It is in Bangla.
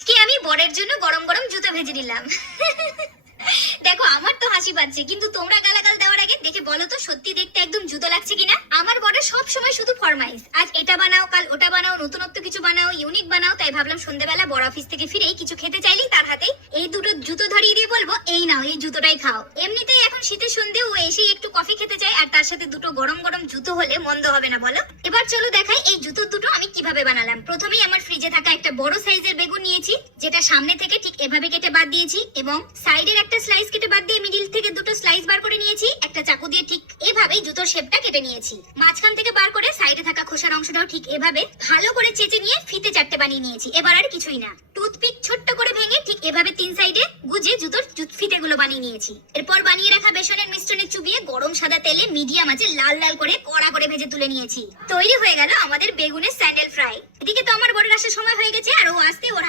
কি আমি বরের জন্য গরম গরম জুতো ভেজে নিলাম। দেখো, আমার তো হাসি পাচ্ছে, কিন্তু তোমরা গালাগাল দেওয়ার আগে দেখে বলো তো, সত্যি দেখতে একদম জুতো লাগছে কিনা? আমার বরের সব সময় শুধু ফরমাইশ। আজ এটা বানাও, কাল ওটা বানাও, নতুনত্ব কিছু বানাও ইউনিক বানাও, তাই ভাবলাম সন্ধ্যেবেলা বড় অফিস থেকে ফিরেই কিছু খেতে চাইলেই তার হাতেই এই দুটো জুতো ধরিয়ে দিয়ে বলব, এই নাও, এই জুতোটাই খাও। এমনিতেই এখন শীতের সন্ধে, ও এসেই একটু কফি খেতে চায়, আর তার সাথে দুটো গরম গরম জুতো হলে মন্দ হবে না, বলো? এবার চলো দেখাই, এই জুতো দুটো কীভাবে বানালাম? প্রথমেই আমার ফ্রিজে থাকা একটা বড় সাইজের বেগুন নিয়েছি, যেটা সামনে থেকে ঠিক এভাবে কেটে বাদ দিয়েছি এবং সাইডের একটা স্লাইস কেটে বাদ দিয়ে মিডিল থেকে দুটো স্লাইস বার করে নিয়েছি, একটা চাকু দিয়ে ঠিক এভাবেই জুতোর শেপটা কেটে নিয়েছি। মাঝখান থেকে বার করে সাইডে থাকা খোসার অংশটাও ঠিক এভাবে ভালো করে চেঁচে নিয়ে ফিতে চারটে বানিয়ে নিয়েছি, এবার আর কিছুই না। টুথপিক ছোট্ট করে ভেঙে ঠিক এভাবে তিন সাইডে গুজে জুতোর জুত ফিতেগুলো বানিয়ে নিয়েছি। এরপর বানিয়ে রাখা বেসনের মিশ্রণে চুবিয়ে গরম সাদা তেলে মিডিয়াম আছে, লাল লাল করে কড়া করে ভেজে তুলে নিয়েছি। তৈরি হয়ে গেল আমাদের বেগুনের স্যান্ডেল ফ্রাই। এদিকে তো আমার বড়ের আসার সময় হয়ে গেছে, আর ও আসতে ওর